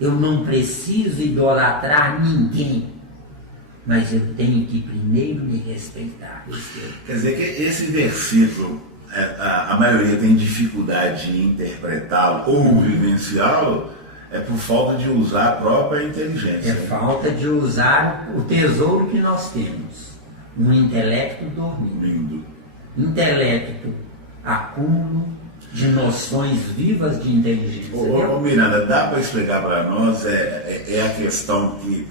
eu não preciso idolatrar ninguém, mas eu tenho que primeiro me respeitar. Quer dizer que esse versículo a maioria tem dificuldade de interpretá-lo ou vivenciá-lo, é por falta de usar a própria inteligência. É falta de usar o tesouro que nós temos, um intelecto dormindo. Intelecto, acúmulo de noções vivas de inteligência. Ô Miranda, dá para explicar para nós, a questão que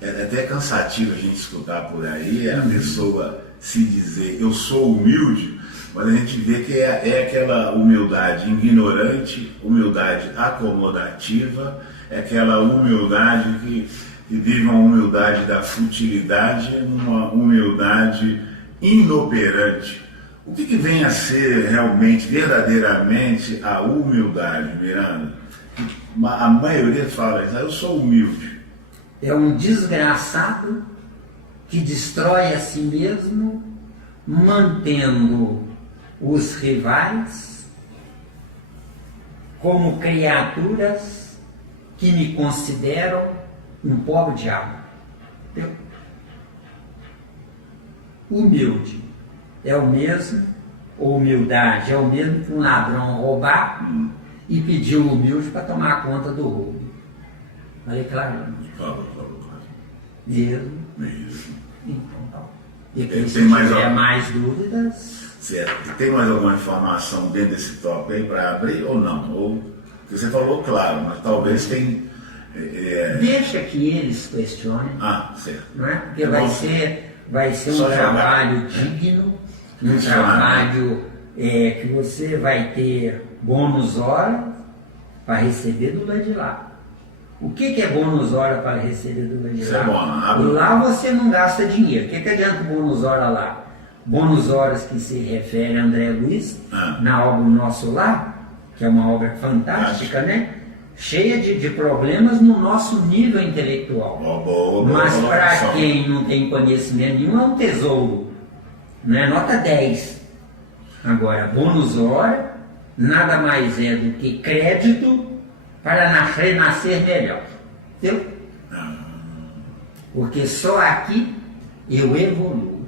é até cansativo a gente escutar por aí, a pessoa se dizer, eu sou humilde, mas a gente vê que é aquela humildade ignorante, humildade acomodativa, é aquela humildade que vive uma humildade da futilidade, uma humildade inoperante. O que vem a ser realmente, verdadeiramente, a humildade, Miranda? A maioria fala isso, eu sou humilde. É um desgraçado que destrói a si mesmo, mantendo os rivais como criaturas que me consideram um pobre diabo. Humilde é o mesmo, ou humildade é o mesmo que um ladrão roubar e pedir o humilde para tomar conta do roubo. Falei claro? Claro. Mesmo. Então, tá. E se tiver mais dúvidas... Certo. Tem mais alguma informação dentro desse tópico aí para abrir ou não? Ou, você falou claro, mas talvez tem... Deixa que eles questionem. Certo. Não é? Porque vai ser um trabalho digno, um trabalho que você vai ter bônus hora para receber do lado de lá. O que é bônus hora para receber do lado de lá? Lá você não gasta dinheiro. O que adianta o bônus hora lá? Bônus horas que se refere a André Luiz, na obra O Nosso Lar, que é uma obra fantástica, né? Cheia de problemas no nosso nível intelectual. Mas para quem não tem conhecimento nenhum, é um tesouro. Não é nota 10. Agora, bônus hora nada mais é do que crédito para renascer melhor. Entendeu? Porque só aqui eu evoluo.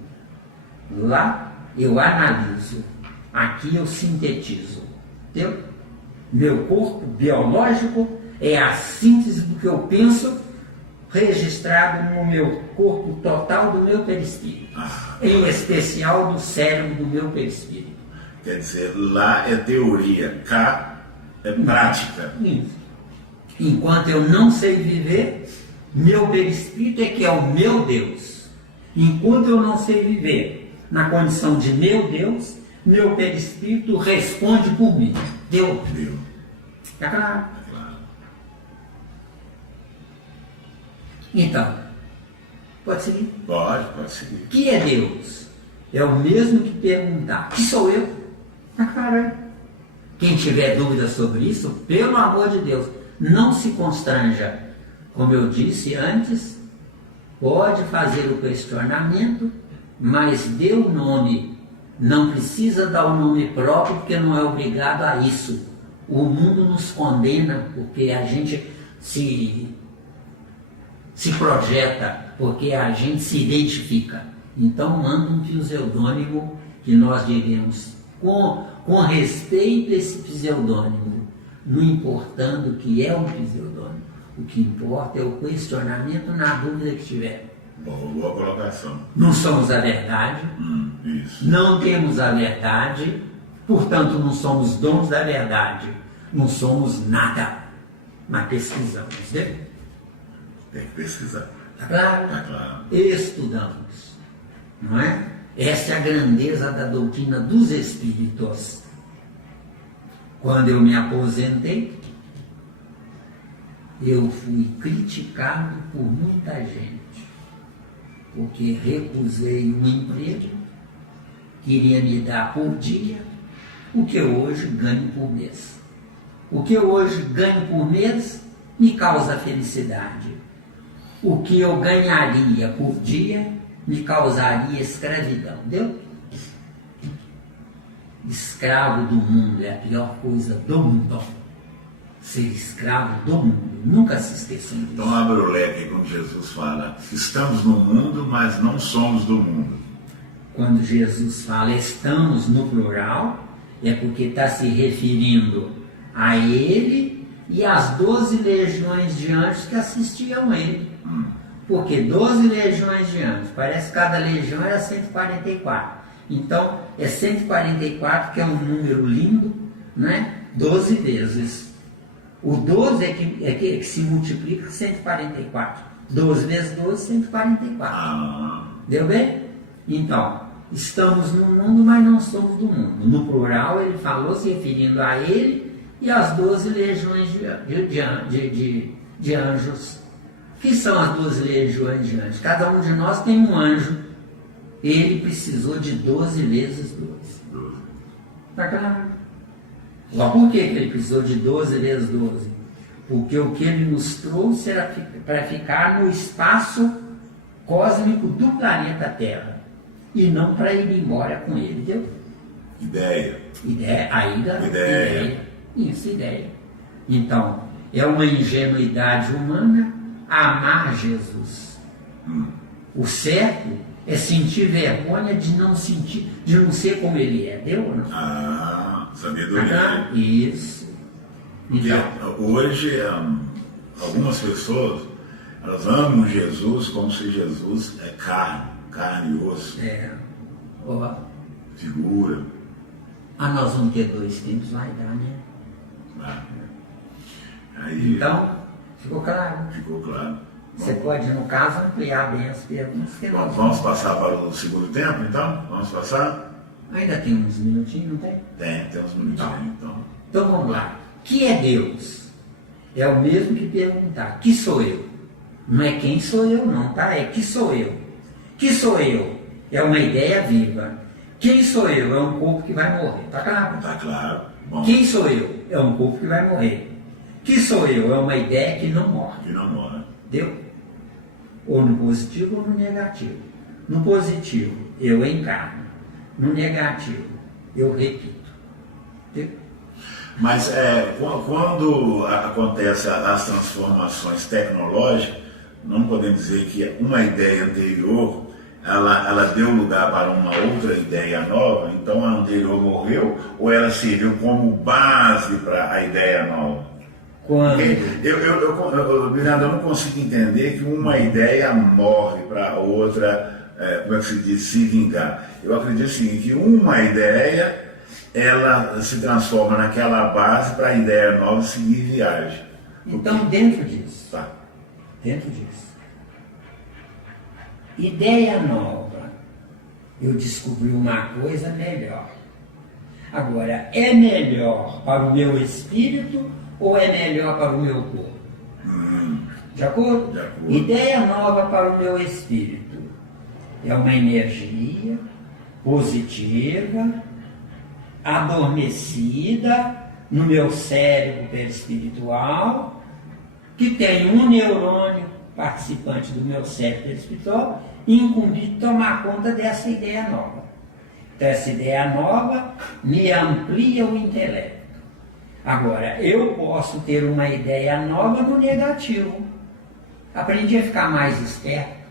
Lá eu analiso. Aqui eu sintetizo. Entendeu? Meu corpo biológico é a síntese do que eu penso registrado no meu corpo total do meu perispírito. Em especial do cérebro do meu perispírito. Quer dizer, lá é teoria, cá é prática. Isso. Enquanto eu não sei viver, meu perispírito é que é o meu Deus. Enquanto eu não sei viver na condição de meu Deus, meu perispírito responde por mim. Deu? Está claro? Então, pode seguir? Pode seguir. O que é Deus? É o mesmo que perguntar, que sou eu? Está claro, hein? Quem tiver dúvida sobre isso, pelo amor de Deus, não se constranja. Como eu disse antes, pode fazer o questionamento, mas dê o nome. Não precisa dar o nome próprio, porque não é obrigado a isso. O mundo nos condena, porque a gente se projeta, porque a gente se identifica. Então manda um pseudônimo que nós diremos com respeito a esse pseudônimo, não importando o que é um pseudônimo. O que importa é o questionamento na dúvida que tiver. Boa colocação. Não somos a verdade, isso. Não temos a verdade, portanto não somos donos da verdade, não somos nada, mas pesquisamos, né? Tem que pesquisar. Está claro? Está claro. Estudamos, não é? Essa é a grandeza da doutrina dos espíritos. Quando eu me aposentei, eu fui criticado por muita gente, porque recusei um emprego, queria me dar por dia o que eu hoje ganho por mês. O que eu hoje ganho por mês me causa felicidade. O que eu ganharia por dia me causaria escravidão, entendeu? Escravo do mundo é a pior coisa do mundo. Ser escravo do mundo, nunca se esqueçam disso. Então abre o leque quando Jesus fala, estamos no mundo, mas não somos do mundo. quando Jesus fala estamos no plural, é porque está se referindo a ele e às 12 legiões de anjos que assistiam a ele. Porque 12 legiões de anjos, parece que cada legião era 144. Então, é 144, que é um número lindo, né? 12 vezes. O 12 é que se multiplica 144. 12 vezes 12, 144. Deu bem? Então, estamos no mundo, mas não somos do mundo. No plural, ele falou se referindo a ele e às 12 legiões de anjos. Que são as 12 legiões de anjos? Cada um de nós tem um anjo. Ele precisou de 12 vezes 12. Está claro? Agora, por que ele precisou de 12 vezes 12? Porque o que ele nos trouxe era para ficar no espaço cósmico do planeta Terra. E não para ir embora com ele, entendeu? Ideia. Ideia. Isso, ideia. Então, é uma ingenuidade humana amar Jesus. O certo é sentir vergonha de não ser como ele é, deu ou não? Sabedoria. Isso. Então, hoje, algumas pessoas, elas amam Jesus como se Jesus é carne e osso. Figura. Nós vamos ter 2 tempos, vai dar, né? Aí, então, ficou claro? Ficou claro. Você pode, no caso, ampliar bem as perguntas. Vamos passar para o segundo tempo, então? Vamos passar? Ainda tem uns minutinhos, não tem? Tem uns minutinhos, Então vamos lá. Que é Deus? É o mesmo que perguntar, que sou eu? Não é quem sou eu não, tá? É que sou eu. Que sou eu? É uma ideia viva. Quem sou eu? É um corpo que vai morrer, tá claro? Tá claro. Bom. Quem sou eu? É um corpo que vai morrer. Que sou eu? É uma ideia que não morre. Que não morre. Deu? Ou no positivo ou no negativo. No positivo, eu encarno. No negativo, eu repito. Deu? Mas quando acontecem as transformações tecnológicas, não podemos dizer que uma ideia anterior ela deu lugar para uma outra ideia nova, então a anterior morreu, ou ela serviu como base para a ideia nova? Quando? Miranda, eu não consigo entender que uma ideia morre para a outra, como é que se diz, se vingar. Eu acredito assim, que uma ideia ela se transforma naquela base para a ideia nova seguir viagem. Então, dentro disso, ideia nova, eu descobri uma coisa melhor. Agora, é melhor para o meu espírito ou é melhor para o meu corpo? De acordo? De acordo. Ideia nova para o meu espírito é uma energia positiva, adormecida no meu cérebro perispiritual, que tem um neurônio participante do meu cérebro perispiritual incumbido de tomar conta dessa ideia nova. Então, essa ideia nova me amplia o intelecto. Agora, eu posso ter uma ideia nova no negativo. Aprendi a ficar mais esperto.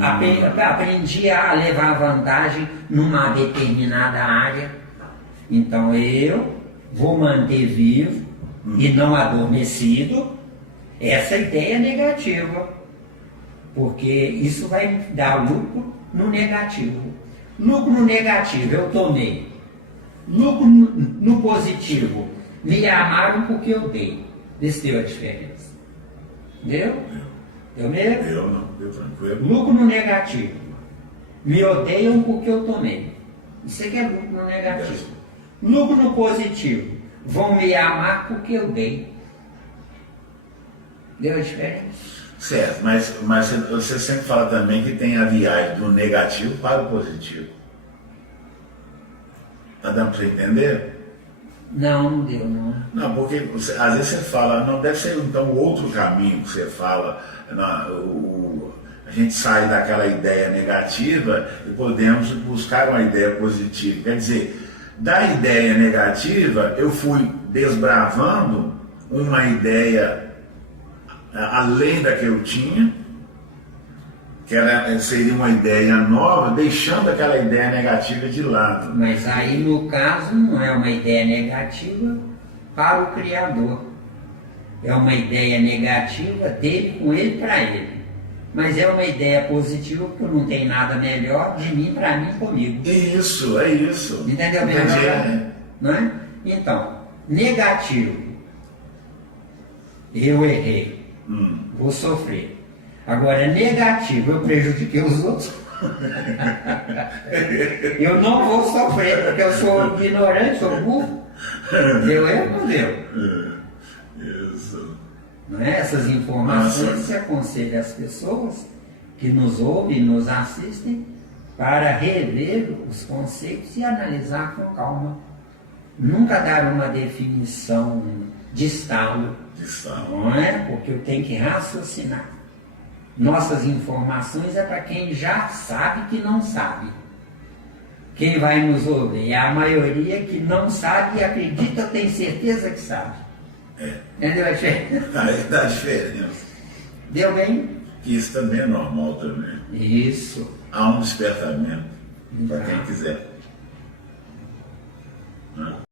Aprendi a levar vantagem numa determinada área. Então eu vou manter vivo e não adormecido essa ideia negativa, porque isso vai me dar lucro no negativo. Lucro no negativo eu tomei. Lucro no positivo, me amaram porque eu dei. Vê se deu a diferença. Deu? Deu mesmo? Eu não, deu tranquilo. Lucro no negativo. Me odeiam porque eu tomei. Isso aqui é lucro no negativo. Lucro no positivo. Vão me amar porque eu dei. Deu a diferença? Certo, mas você sempre fala também que tem a viagem do negativo para o positivo. Está dando para você entender? Não deu, não. Não, porque às vezes você fala, não, deve ser então outro caminho que você fala. A gente sai daquela ideia negativa e podemos buscar uma ideia positiva. Quer dizer, da ideia negativa eu fui desbravando uma ideia além da que eu tinha, seria uma ideia nova, deixando aquela ideia negativa de lado. Mas aí, no caso, não é uma ideia negativa para o Criador. É uma ideia negativa dele com ele para ele. Mas é uma ideia positiva porque não tem nada melhor de mim para mim comigo. Isso, é isso. Entendeu? Entendi. Não é? Então, negativo. Eu errei. Vou sofrer. Agora, negativo, eu prejudiquei os outros. Eu não vou sofrer, porque eu sou ignorante, sou burro. Deu erro ou não deu? Isso. Não é? Essas informações se aconselham às pessoas que nos ouvem, nos assistem, para rever os conceitos e analisar com calma. Nunca dar uma definição de estalo, não é? Porque eu tenho que raciocinar. Nossas informações é para quem já sabe que não sabe. Quem vai nos ouvir é a maioria que não sabe e acredita, tem certeza que sabe. Entendeu a diferença? Aí dá diferença. Deu bem? Isso também é normal também. Isso. Há um despertamento para quem quiser.